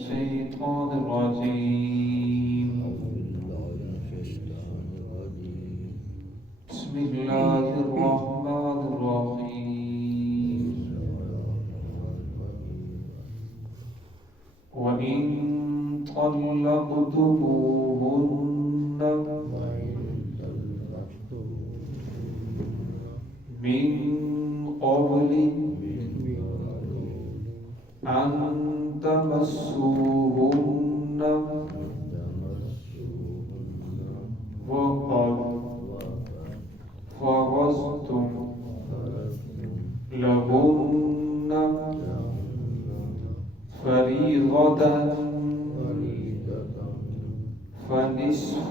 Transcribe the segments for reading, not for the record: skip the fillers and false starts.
الشيطان الرجيم بسم الله الرحمن الرحيم وإن طلقتموهن من قبل أن تمسوهن وقد فرضتم لهن فريضة فنصف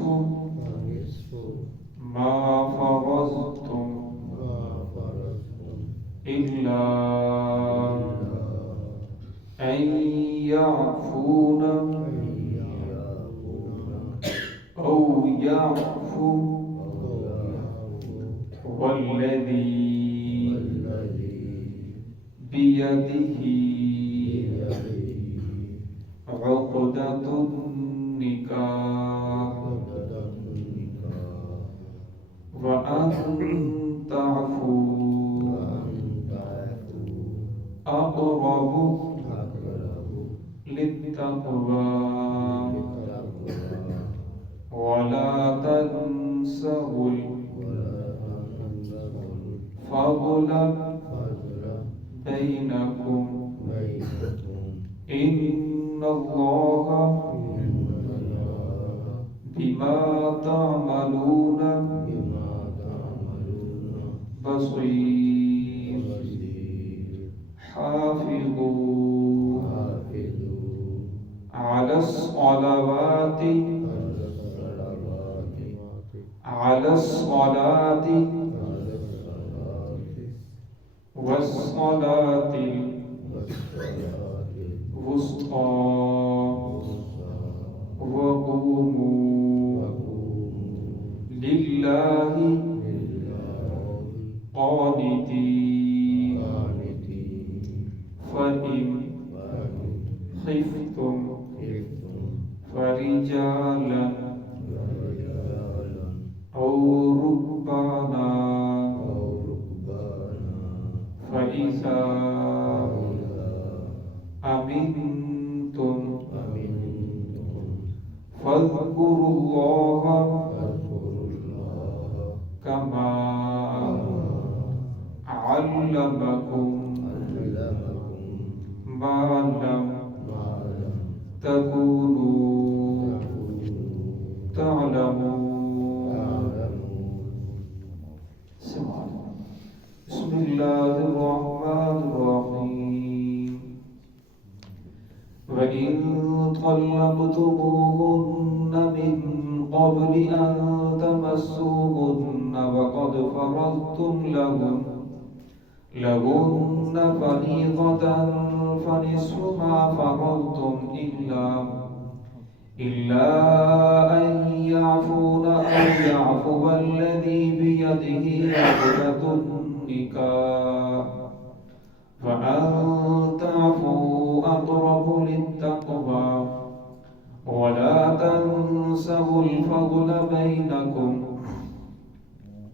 ما فرضتم إلا أن يعفون أو يعفو والذي بيده عقدة النكاح وأن تعفوا أقرب للتقوى ولا تنسوا الفضل بينكم إن الله بما تعملون بصير حافظوا على الصلوات والصلاة الوسطى وقوموا لله قانتين فإن خفتم فرجالا أو ركبانا فإذا أمنتم فاذكروا الله كما علمكم ما لم تكونوا تعلمون بسم الله الرحمن الرحيم وإن طلقتموهن من قبل أن تمسوهن وقد فرضتم لهن فريضة فنصف ما فرضتم إلا أن يعفون أو يعفو الذي بيده عقدة النكاح وأن تعفوا أقرب للتقوى ولا تنسوا الفضل بينكم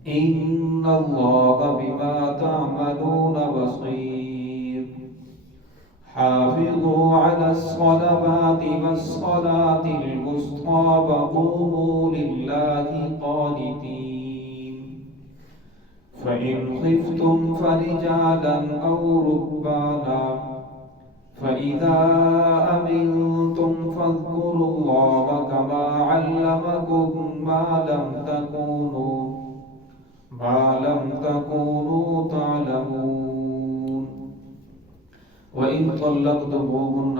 إن الله بما تعملون بصير حافظوا على الصلوات والصلاة الوسطى وقوموا لله قانتين فإن خفتم فرجالا أو ركبانا فإذا أمنتم فاذكروا الله كما علمكم ما لم تكونوا تعلمون وإن طلقتموهن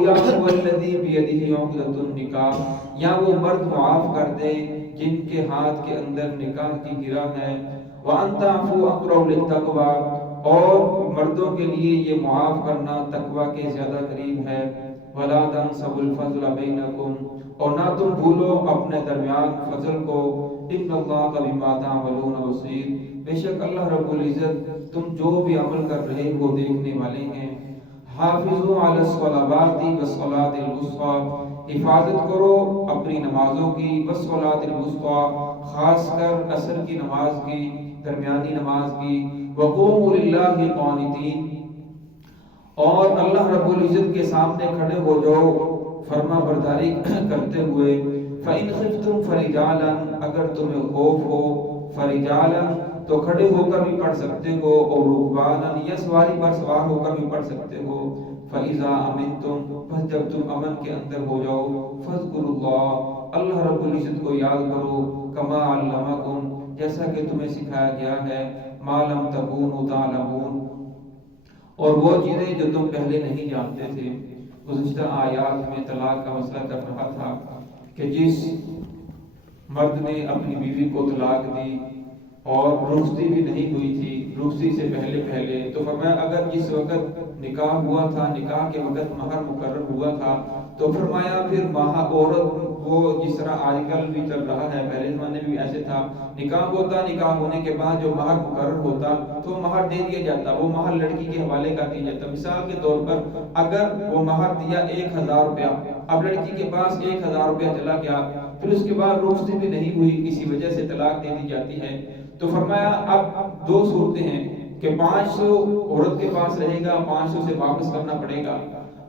یعفو الذی بیدہ عقدۃ النکاح، یا وہ مرد معاف کر دے جن کے ہاتھ کے اندر نکاح کی گرہ ہے، وان تعفوا اقرب للتقوی، اور مردوں کے لیے یہ معاف کرنا تقوی کے زیادہ قریب ہے، ولا تنسوا الفضل بینکم، اور نہ تم بھولو اپنے درمیان فضل کو، ان اللہ بما تعملون بصیر، بے شک اللہ رب العزت تم جو بھی عمل کر رہے ہو دیکھنے والے ہیں۔ حافظوا علی الصلوات والصلاۃ الوسطی، حفاظت کرو اپنی نمازوں کی، والصلاۃ الوسطی، خاص کر عصر کی نماز کی، درمیانی نماز کی، وقوموا للہ قانتین، اور اللہ رب العزت کے سامنے کھڑے ہو جاؤ فرما برداری کرتے ہوئے، فَإِنْ خِفْتُمْ فَرِجَالًا، اگر تمہیں خوف ہو، فرجالن تو کھڑے ہو کر بھی پڑھ سکتے ہو، اور رکبانن یا سواری پر سوار ہو کر بھی پڑھ سکتے ہو، فَإِذَا أَمِنْتُمْ، پس جب تم امن کے اندر ہو جاؤ، فَاذْكُرُوا اللَّهَ، اللہ رب العزت کو یاد کرو، کما علمکم، جیسا کہ تمہیں سکھایا گیا ہے، ما لم تکونوا تعلمون، اور وہ چیزیں جو تم پہلے نہیں جانتے تھے۔ گزشتہ آیات میں طلاق کا مسئلہ کر رہا تھا کہ جس مرد نے اپنی بیوی کو طلاق دی اور رخصتی بھی نہیں ہوئی تھی، رخصتی سے پہلے تو فرمایا اگر جس وقت نکاح ہوا تھا، نکاح کے وقت مہر مقرر ہوا تھا، تو فرمایا پھر عورت وہ جس طرح آج کل بھی چل رہا ہے، پہلے زمانے میں بھی ایسے تھا، نکاح ہوتا، نکاح ہونے کے بعد جو مہر مقرر ہوتا تو مہر دے دیا جاتا، وہ مہر لڑکی کے حوالے کر دیا جاتا۔ مثال کے طور پر اگر وہ مہر دیا 1000 روپیہ، اب لڑکی کے پاس 1000 روپیہ چلا گیا، پھر اس کے بعد رخصتی بھی نہیں ہوئی، کسی وجہ سے طلاق دے دی جاتی ہے، تو فرمایا اب دو صورتیں ہیں کہ 500 عورت کے پاس رہے گا، 500 سے واپس کرنا پڑے گا۔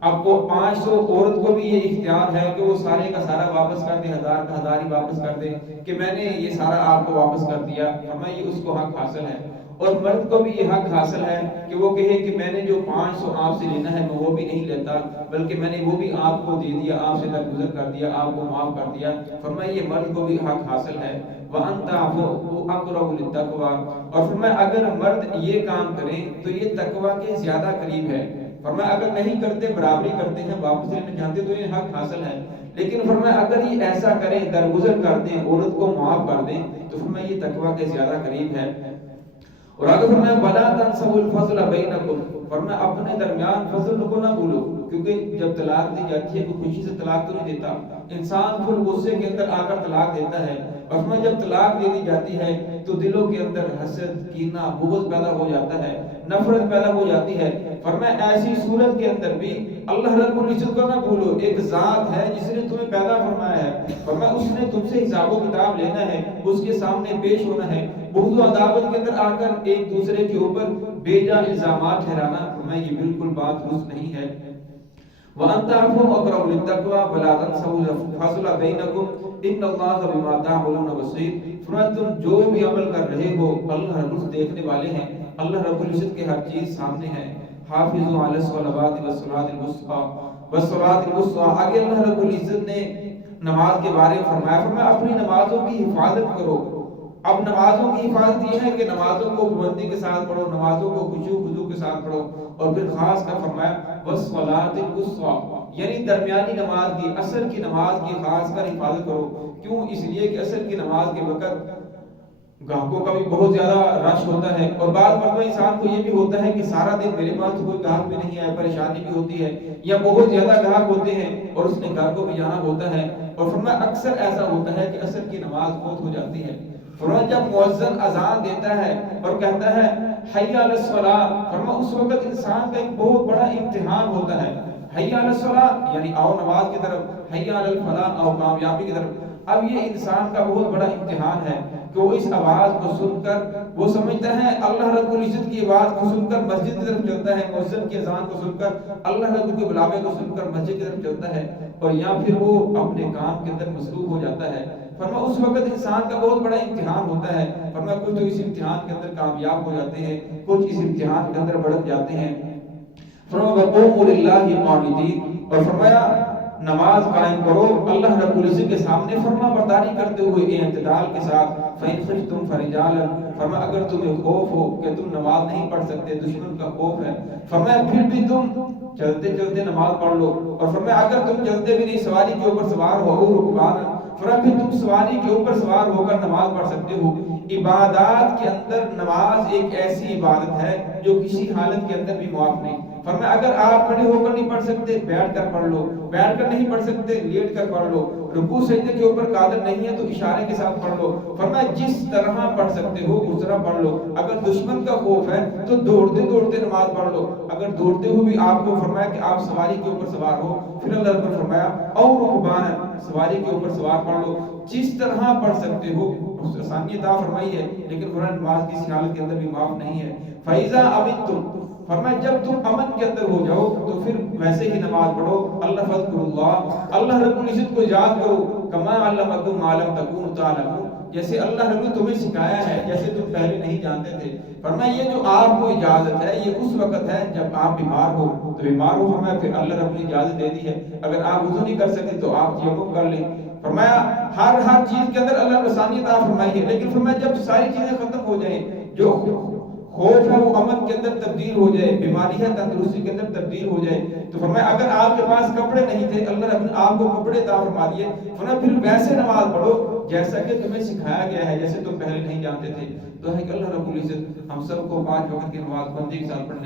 اب وہ 500 عورت کو بھی یہ اختیار ہے کہ وہ سارے کا سارا واپس کر دے، 1000 کا 1000 ہی واپس کر دے کہ میں نے یہ سارا آپ کو واپس کر دیا، فرمایا یہ اس کو حق حاصل ہے۔ اور مرد کو بھی یہ حق حاصل ہے کہ وہ کہے کہ میں نے جو 500 آپ سے لینا ہے میں وہ بھی نہیں لیتا، بلکہ میں نے وہ بھی آپ کو دے دیا، آپ سے درگزر کر دیا، آپ کو معاف کر دیا، فرمایا یہ مرد کو بھی حق حاصل ہے۔ وَأَن تَعْفُوا أَقْرَبُ لِلتَّقْوَىٰ، اور فرمایا اگر مرد یہ کام کریں تو یہ تقوی کے زیادہ قریب ہے۔ فرمایا اگر نہیں کرتے، برابری کرتے ہیں، واپس لینا چاہتے تو یہ حق حاصل ہے، لیکن فرمایا اگر یہ ایسا کریں، درگزر کر دیں، عورت کو معاف کر دیں، تو فرمایا یہ تقوی کے زیادہ قریب ہے۔ اور آگے فرمایا وَلَا تَنْسَوْا الْفَضْلَ بَيْنَكُمْ، فرمایا اپنے درمیان فضل کو نہ بھولو، کیونکہ جب طلاق دی جاتی ہے کوئی خوشی سے طلاق تو نہیں دیتا، انسان پھر غصے کے اندر آ کر طلاق دیتا ہے، اور فرمایا جب طلاق دے دی جاتی ہے تو دلوں کے اندر حسد، کینہ، بغض پیدا ہو جاتا ہے، نفرت پیدا ہو جاتی ہے۔ فرمایا ایسی صورت کے اندر بھی اللہ رب العزت کو نہ بھولو، ایک ذات ہے جس نے تمہیں پیدا فرمایا ہے، فرمایا اس نے تم سے حساب و کتاب لینا ہے، اس کے سامنے پیش ہونا ہے۔ بغض و عداوت کے اندر آ کر ایک دوسرے کے اوپر بے جا الزامات ٹھہرانا، فرمایا یہ بالکل بات درست نہیں ہے۔ وَأَن تَعْفُوا أَقْرَبُ لِلتَّقْوَىٰ وَلَا تَنْسَوْا الْفَضْلَ بَيْنَكُمْ إِنَّ اللَّهَ بِمَا تَعْمَلُونَ بَصِيرٌ، فرمایا تم جو بھی عمل کر رہے ہو اللہ رب العزت دیکھنے والے ہیں، اللہ رب العزت کے ہر چیز سامنے ہے۔ حافظوا علی الصلوات والصلاۃ الوسطی والصلاۃ الوسطی، آگے اللہ رب العزت نے نماز کے بارے میں فرمایا اپنی نمازوں کی حفاظت کرو۔ اب نمازوں کی حفاظت یہ ہے کہ نمازوں کو پابندی کے ساتھ پڑھو، نمازوں کو خشوع خضوع کے ساتھ پڑھو، اور پھر خاص کر فرمایا والصلاۃ الوسطی، یعنی درمیانی نماز کی، عصر کی نماز کی خاص کر حفاظت کرو۔ کیوں؟ اس لیے کہ عصر کی نماز کے وقت گاہکوں کا بھی بہت زیادہ رش ہوتا ہے، اور بعض مرتبہ انسان کو یہ بھی ہوتا ہے کہ سارا دن میرے پاس کوئی گاہک بھی نہیں ہے، پریشانی بھی ہوتی ہے، یا بہت زیادہ گاہک ہوتے ہیں اور اس نے گھر کو بھی جانا ہوتا ہے، اور فرمایا اکثر ایسا ہوتا ہے کہ عصر کی نماز فوت ہو جاتی ہے۔ فرمایا جب مؤذن اذان دیتا ہے اور کہتا ہے حی علی الصلاۃ، فرمایا اس وقت انسان کا ایک بہت بڑا امتحان ہوتا ہے۔ حی علی الصلاۃ یعنی آؤ نماز کی طرف، حی علی الفلاح آؤ کامیابی کی طرف۔ اب یہ انسان کا بہت بڑا امتحان ہے کہ وہ اس آواز کو سن کر وہ سمجھتا ہے اللہ رب العزت کی آواز کو سن کر مسجد کی طرف چلتا ہے، مؤذن کی اذان کو سن کر اللہ رب کے بلاوے کو سن کر مسجد کی طرف چلتا ہے، اور یا پھر وہ اپنے کام کے اندر مصروف ہو جاتا ہے۔ فرمایا اس وقت انسان کا بہت بڑا امتحان ہوتا ہے، فرمایا کچھ تو اس امتحان کے اندر کامیاب ہو جاتے ہیں، کچھ اس امتحان کے اندر بڑھت جاتے ہیں۔ فرمایا وَقُومُوا لِلَّهِ قَانِتِينَ، اور فرمایا نماز قائم کرو اللہ رب العزت کے سامنے فرما برداری کرتے ہوئے اعتدال کے ساتھ. فَإِنْ خِفْتُمْ فَرِجَالًا فرمایا اگر تمہیں خوف ہو کہ تم نماز نہیں پڑھ سکتے, دشمن کا خوف ہے, فرمایا پھر بھی تم چلتے چلتے نماز پڑھ لو. اور فرمایا اگر تم چلتے بھی نہیں, سواری کے اوپر سوار ہو رکبان, فرمایا پھر تم سواری کے اوپر سوار ہو کر نماز پڑھ سکتے ہو. عبادات کے اندر نماز ایک ایسی عبادت ہے جو کسی حالت کے اندر بھی معاف نہیں. فرمایا اگر آپ کھڑے ہو کر نہیں پڑھ سکتے بیٹھ کر پڑھ لو, بیٹھ کر نہیں پڑھ سکتے لیٹ کر پڑھ لو, رکوع سجدے کے اوپر قادر نہیں ہے تو اشارے کے ساتھ پڑھ لو. فرمایا جس طرح پڑھ سکتے ہو اس طرح پڑھ لو. اگر دشمن کا خوف ہے تو دوڑتے دوڑتے نماز پڑھ لو. اگر دوڑتے ہوئے بھی آپ کو فرمایا کہ آپ سواری کے اوپر سوار ہو, پھر اللہ نے فرمایا اور رکبان, سواری کے اوپر سوار پڑھ لو. جس طرح پڑھ سکتے ہو اس آسانی عطا فرمائی ہے, لیکن قرآن نماز کی حالت کے اندر بھی معاف نہیں ہے. فَإِذَا أَمِنْتُمْ فرمایا جب تم امن کے اندر ہو جاؤ تو پھر ویسے ہی نماز پڑھو. اللہ فذکروا اللہ, اللہ رب العزت کو یاد کرو. کما علمکم ما لم تکونوا تعلمون, جیسے اللہ رب تمہیں سکھایا ہے جیسے تم پہلے نہیں جانتے تھے. فرمایا یہ جو آپ کو اجازت ہے یہ اس وقت ہے جب آپ بیمار ہو, تو بیمار ہو فرمایا پھر اللہ رب نے اجازت دے دی ہے. اگر آپ وضو نہیں کر سکتے تو آپ تیمم کر لیں. فرمایا ہر چیز کے اندر اللہ نے آسانی عطا فرمائی ہے, لیکن فرمایا جب ساری چیزیں ختم ہو جائیں, جو خوف ہے وہ امن کے اندر تبدیل ہو جائے, بیماری ہے تندرستی کے اندر تبدیل ہو جائے, تو فرمایا اگر آپ کے پاس کپڑے نہیں تھے اللہ رب نے آپ کو کپڑے عطا فرما دیے, فرمایا پھر ویسے نماز پڑھو جیسا کہ تمہیں سکھایا گیا ہے, جیسے تم پہلے نہیں جانتے تھے. تو ہے کہ اللہ رب العزت ہم سب کو 5 وقت کی نماز بندی کے ساتھ پڑھنے